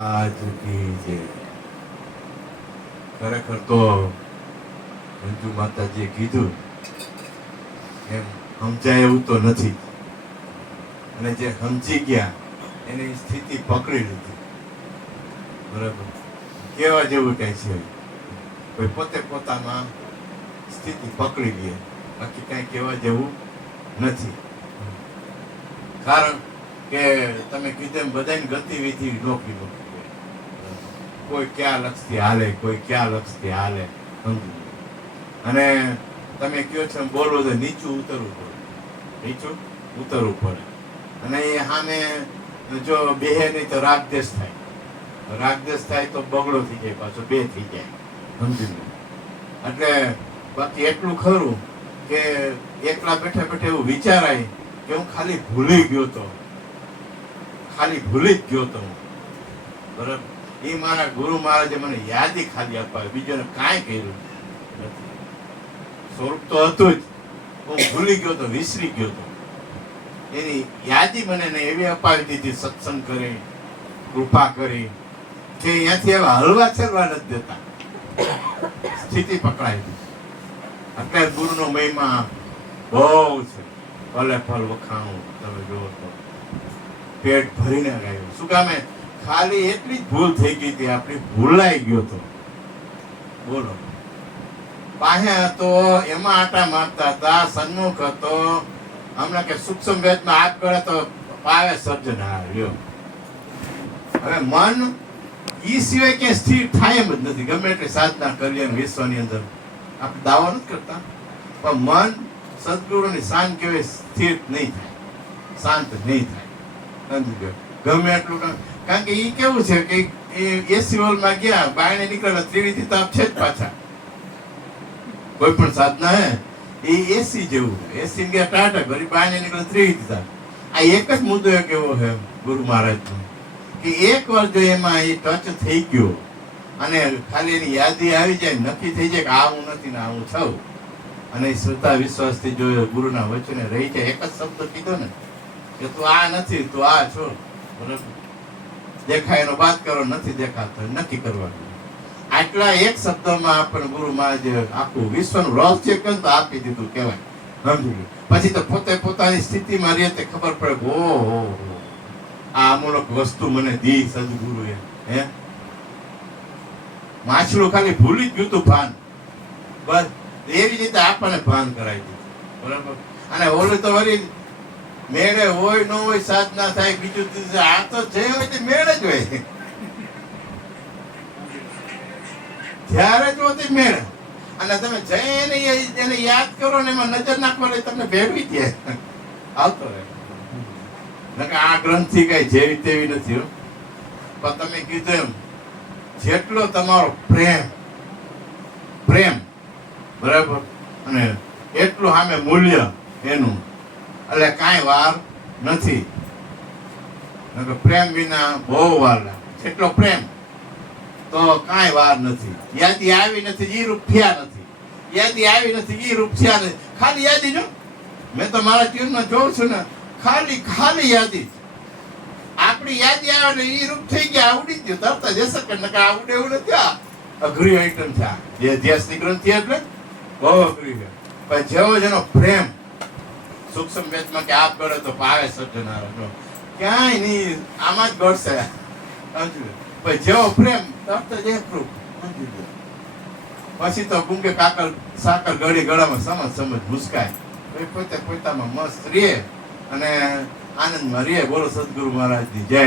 આજ કી જે ખરેખર તો મંજુ માતાજીએ કીધું એમ સમજાય એવું તો નથી, અને જે સમજી ગયા એની સ્થિતિ પકડી લીધી. બરાબર, કેવા જેવું કઈ છે કોઈ પોતે પોતામાં સ્થિતિ પકડી લે, બાકી કઈ કહેવા જેવું નથી. કારણ કે તમે કીધું એમ બધાની ગતિવિધિ નોખી નોખી, કોઈ ક્યાં લક્ષથી હાલે, કોઈ ક્યાં લક્ષથી હાલે, સમજી. અને તમે કહો છો એમ બોલો તો નીચું ઉતરવું પડે, નીચું ઉતરવું પડે. અને એ સામે જો બેહે નહીં તો રાગદેશ થાય, રાગદેશ થાય તો બગડો થઈ જાય, પાછો બે થઈ જાય, સમજી. એટલે બાકી એટલું ખરું કે એકલા બેઠા બેઠા એવું વિચારાય કે હું ખાલી ભૂલી ગયો તો, ખાલી ભૂલી જ ગયો તો. બરાબર, એ મારા ગુરુ મહારાજે મને યાદી ખાલી અપાવી, બીજું કાંઈ કર્યું નથી. સ્વરૂપ તો હતું જ, હું ભૂલી ગયો તો, વિસરી ગયો તો. એની યાદી મને એવી અપાવી દીધી, સત્સંગ કરી, કૃપા કરી, કે અહીંયાથી એવા હલવા ચલવા નથી દેતા, સ્થિતિ પકડાઈ દીધી. એટલે ગુરુનો મહિમા બહુ છે. ભલે ફલ વખાણું, તમે જોવો તો પેટ ભરીને ગાયું. શું કામે? ખાલી એટલી જ ભૂલ થઈ ગઈ હતી, આપણી ભૂલાઈ ગયો તો. બોલો, પાસે હતો એમાં આટા મારતા હતા, સન્મુખ હતો, હમણાં કે સૂક્ષ્મ વેદમાં હાથ કરે તો પાવે સર્જન આવ્યો. હવે મન ઈ સિવાય ક્યાંય સ્થિર થાય એમ જ નથી. ગમે એટલી સાધના કરીએ વિશ્વની અંદર, આપણે દાવો નથી કરતા, પણ મન સદગુરુની શાન કહેવાય સ્થિર નહીં થાય, શાંત નહીં થાય. સમજી ગયો? ગમે એટલું, કારણ કે એ કેવું છે કે એસી હોલમાં ગયા, બાયણે નીકળેલા ત્રિવિધિ તાપ છે જ પાછા. કોઈ પણ સાધના હે એ એસી જેવું, એસી ગયા ટાટા, ઘડી બાયણે નીકળે ત્રિવિધિ તાપ. આ એક જ મુદ્દો એક એવો છે ગુરુ મહારાજનો, કે એક વાર જો એમાં એ ટચ થઈ ગયો અને ખાલી એની યાદી આવી જાય, નક્કી થઈ જાય કે આ હું નથી ને આ હું છું, અને શ્રદ્ધા વિશ્વાસથી જો ગુરુના વચને રહી જાય, એક જ શબ્દ કીધો ને કે તું આ નથી, તું આ છો. બરાબર, દેખાય એનો વાત કરો, નથી દેખાતો નક્કી કરવાનું. આટલા એક શબ્દમાં આપણને ગુરુ મહારાજે આખું વિશ્વનું રહસ્ય કંત આપી દીધું કહેવાય. સમજી? પછી તો પોતે પોતાની સ્થિતિમાં રહે તે ખબર પડે, ઓહો આ અમુક વસ્તુ મને દી સદગુરુએ. હે, માછલું ખાલી ભૂલી જ ગયું તું ભાન, બસ એવી રીતે આપણને ભાન કરાવી દીધું. બરાબર, અને ઓલું તો વળી મેળે હોય ન હોય સાધના થાય, બીજું આ તો જે હોય તે મેળે જ હોય, જ્યારે જો તે મેળે. અને તમે જઈને એને યાદ કરો ને એમાં નજર નાખવા લે, તમને ભેળવી દે, આવતો રહે. આ ગ્રંથિ કઈ જેવી તેવી નથી, પણ તમે કીધું એમ જેટલો તમારો પ્રેમ, બરાબર, અને એટલું સામે મૂલ્ય એનું, એટલે કાંઈ વાર નથી. પ્રેમ વિના બહુ વાર લાગે. એટલો પ્રેમ તો કાંઈ વાર નથી. યાદી આવી નથી, ઈ રૂપિયા નથી. યાદી આવી નથી, ઈ રૂપિયા નથી. ખાલી યાદી જો, મેં તો મારા જીવનમાં જોઉં છું ને, ખાલી યાદી. આપણી યાદી આવે ને ઈ રૂપ થઈ ગયા, આવડી ગયું તરત જ હશે કે આવડે એવું નથી. આ અઘરી આઈટમ છે જે અધ્યાસની ગ્રંથિ, એટલે બહુ અઘરી છે. પણ જેવો જેનો પ્રેમ સૂક્ષ્મ વેદમાં કે આપ ગળે તો પાવે સર્જનારો, ક્યાંય નહીં, આમાં જ ગળશે. પણ જેવો પ્રેમ તરત જ એકરૂપ. પછી તો ગુંગે કાકર સાકર ગળી ગળામાં સમજ મુસ્કાય, પોતે પોતામાં મસ્ત રે અને આનંદમાં રે. બોલો સદગુરુ મહારાજની જય.